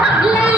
ওরে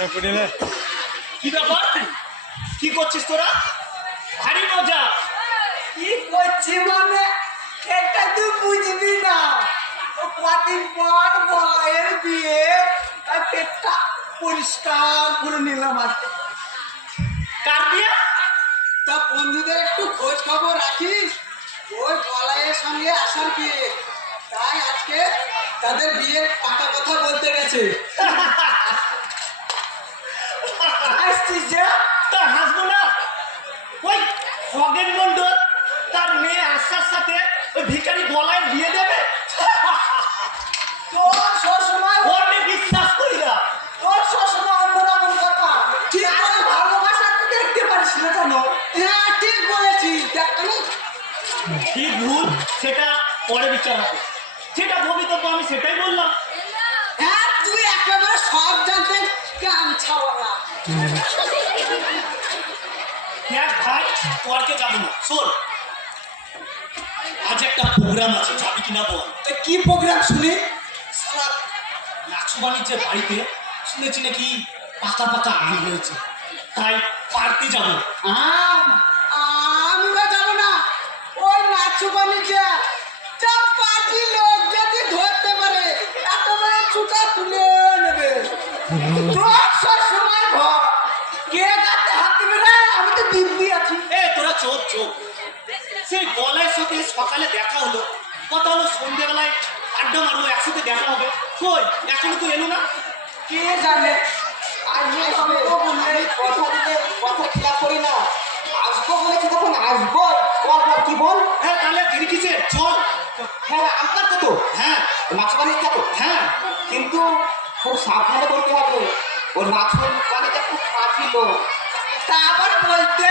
কি ব্যাপার? কি করছিস তোরা? ভারী মজা। কি করছি মানে? এটা তুই বুঝবি না। ও কদিন পর বলায়ের বিয়ে তার পেটটা পরিষ্কার করে নিলাম আজকে কার বিয়ে? তা বন্ধুদের একটু খোঁজ খবর রাখিস। ওই বলাইয়ের সঙ্গে আসার বিয়ে। তাই আজকে তাদের বিয়ের পাকা কথা বলতে গেছে। আসছিস যে? তা হাসবো না। ওই খগেন মন্ডল তার মেয়ে আশার সাথে ওই ভিখারি গলায় বিয়ে দেবে। তোর সবসময় ওর আমি বিশ্বাস করি না। তোর সবসময় অন্যরকম কথা। ঠিক করে ভালোবাসা তুই দেখতে পারিস না কেন? হ্যাঁ ঠিক বলেছিস। দেখ আমি ঠিক ভুল সেটা পরে বিচার হবে। যেটা ভবিতব্য আমি সেটাই বললাম। পরকে যাব না। শোন আজ একটা প্রোগ্রাম আছে যাবি কিনা বল। তা কি প্রোগ্রাম শুনি? সারা বাণিজ্যের বাড়িতে শুনেছি নাকি পাকা পাকা আম হয়েছে। তাই পার্টি যাব। আম? আমরা যাব না। ওই নাচু বাণিজ্য যা পার্টি লোক যদি ধরতে পারে একেবারে ছুটা তুলে নেবে। চোখ চোখ সেই গলায় সাথে সকালে দেখা হলো। কথা হলো সন্ধ্যেবেলায় আড্ডা মারবো একসাথে দেখা হবে। কই? এখনও তো এলো না? কে জানে? আসবে তবে তো বললে কথা দিতে কথা খিলাপ করি না। আসব বলেছি তখন আসব। বল বল কি বল? হ্যাঁ তাহলে দেরি কিসের? চল। হ্যাঁ আমার তো তো। হ্যাঁ। মাছ বানিয়ে যাব হ্যাঁ। কিন্তু খুব সাবধানে বলতে হবে। ওর মাছ বানিয়ে খুব লোক। তা আবার বলতে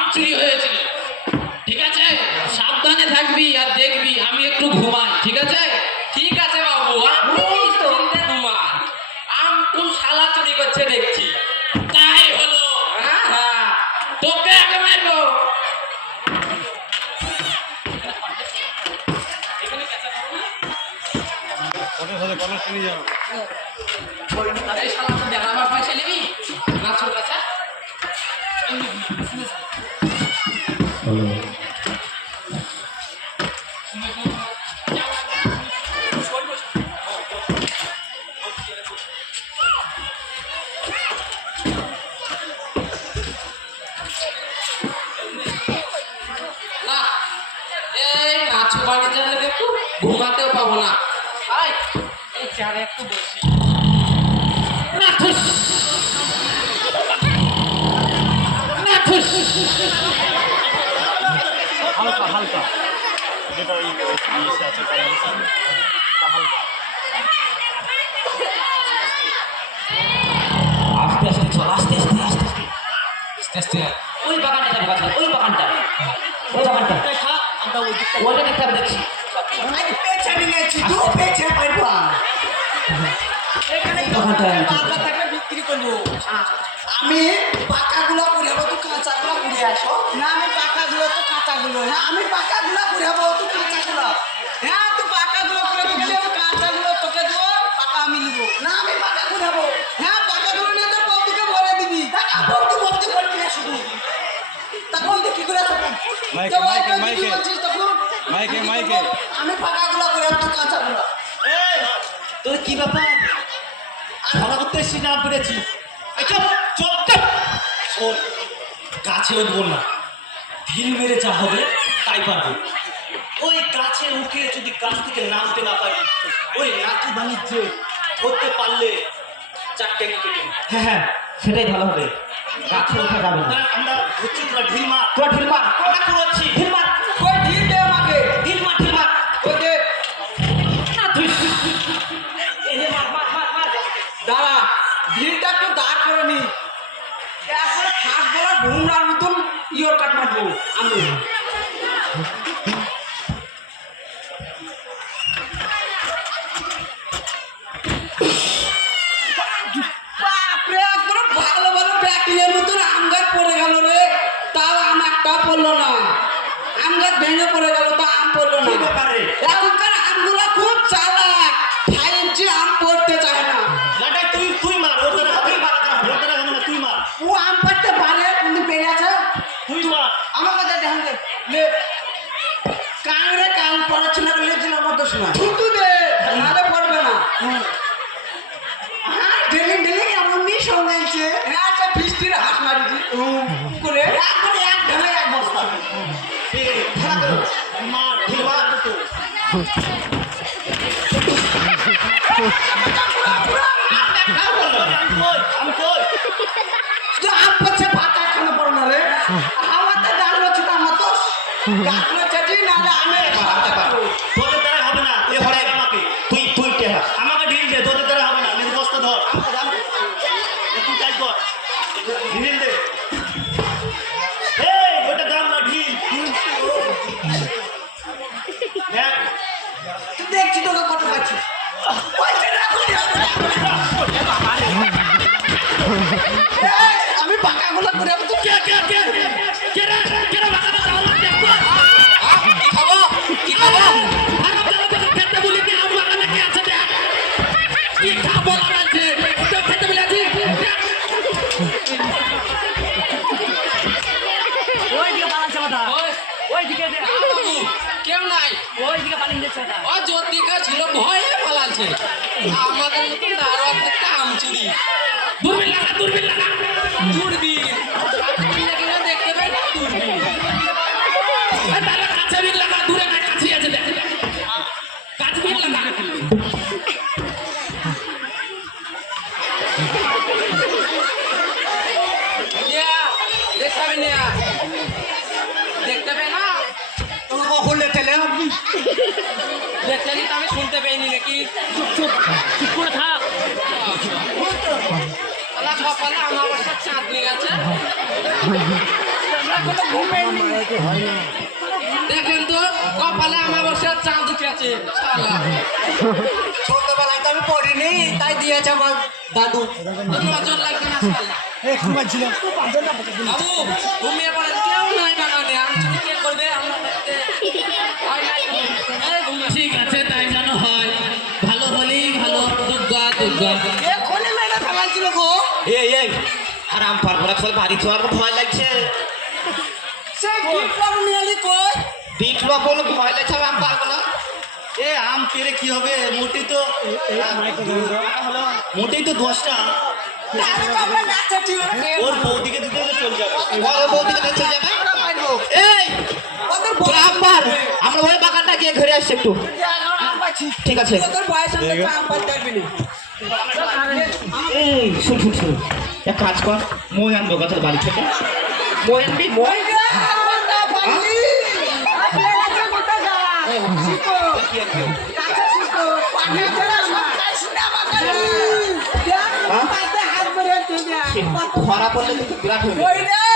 আম চুরি হয়েছিল ঠিক আছে? সাবধানে থাকবি আর দেখবি আমি একটু ঘুমাই ঠিক আছে? ঠিক আছে বাবু আপনি আম কোন শালা চুরি করছে দেখছি। তাই হলো। হ্যাঁ হ্যাঁ তোকে আগে মারবো। এই শালা দেখাবার পয়সা নিবি? না ছোট কাছে বাড়ি জানলে একটু ঘুমাতেও পাবো না। একটু আছে আস্তে আস্তে, চল আস্তে আস্তে আস্তে আস্তে আস্তে ওই বাগানটা যাব গাছ ওই বাগানটা ওই বাগানটা দেখা আমরা ওই দিকটা আমি পাকা থাকলে বিক্রি করব আমি পাকাগুলো করে আসো না আমি পাকাগুলো তো কাঁচাগুলো হ্যাঁ আমি পাকাগুলো করে হব তুই কাঁচাগুলো হ্যাঁ তুই পাকাগুলো করে গেলে আমি তোকে দেবো পাকা আমি নিবো না আমি পাকা করে হব হ্যাঁ পাকাগুলো নিয়ে তো বৌদিকে ভরে দিবি টাকা বৌদি বৌদি করবি না শুধু তা বৌদি কি করে থাকব তো ওই মাইকে, তো কি মাইকে। বলছিস তখন? মাইকে, মাইকে। আমি পাকাগুলো করে তুই কাঁচাগুলো এই তোর কি ব্যাপার? ঝগড়া করতে এসছি না পেরেছি। এই চুপ চুপ চুপ। শোন গাছে উঠবো না। ঢিল মেরে যা হবে তাই পারব। ওই গাছে উঠে যদি গাছ থেকে নামতে না পারি ওই নাকি বাণিজ্য ধরতে পারলে চারটে হ্যাঁ হ্যাঁ সেটাই ভালো হবে। গাছে ওঠা যাবে আমরা হচ্ছে তোরা ঢিল মার। তোরা ঢিল মার। কোটা করছি বাপরে একবারে ভালো ভালো ব্যাটিংয়ের মতন আম গাছ পড়ে গেল রে। তাও আম একটা পড়ল না। আম গাছ ভেঙে পড়ে গেল তা আম পড়ল না। এখনকার আমগুলো খুব চালাক। ফাইভ ইঞ্চি আম পড়তে চায় না। তুই তুই মার ও তোরা তুই মার ও না তুই মার। ও আম পাড়তে পারে কিন্তু পেরে আছে। তুই মার। আমার কাছে দেখেন দে। লে কাংরে কাং পড়াচ্ছিল লেছিল আমার দোষ না ছুটু দে নালে পড়বে না হ্যাঁ ডেলি ডেলি এমন নিয়ে সঙ্গাইছে হ্যাঁ আচ্ছা বৃষ্টির হাস মারিছি করে একবারে এক ঢেলে এক বস্তা। মার মার তো আমি আমি পাকাগুলো করে আমি তো কে কে কে কে আছে I'm a আমি পাইনি নাকি? চুপ চুপ চুপ করে থাক। দেখেন তো কপালে আমার বাসার চাঁদ উঠে আছে শালা। ছোটবেলায় তো আমি পড়িনি তাই দিয়েছে আমার দাদু। নজর লাগবে না। বাবু ঘুমিয়ে পড়েন। কেউ নাই বাগানে আমি করবে? আমরা আর আম পারব না চল বাড়ি আমার ভয় লাগছে। বিপ্লব নিয়ে কই? দেখল বলো ভয় লাগছে আমি আম পারব না। এ আম পেরে কি হবে? মোটেই তো হলো মোটেই তো দশটা ওর বৌদিকে দিতে দিতে চলে যাবে। বড় বৌদিকে নিয়ে চলে যাবে? এই! ওদের তোর আম পার। আমরা ওই বাগানটা গিয়ে ঘুরে আসছি একটু। ঠিক আছে। শুন শুন শুন। এক কাজ কর মই আনব কথা বাড়ি থেকে। মই আনবি মই? ওই যে আমরা পাইলি আপনি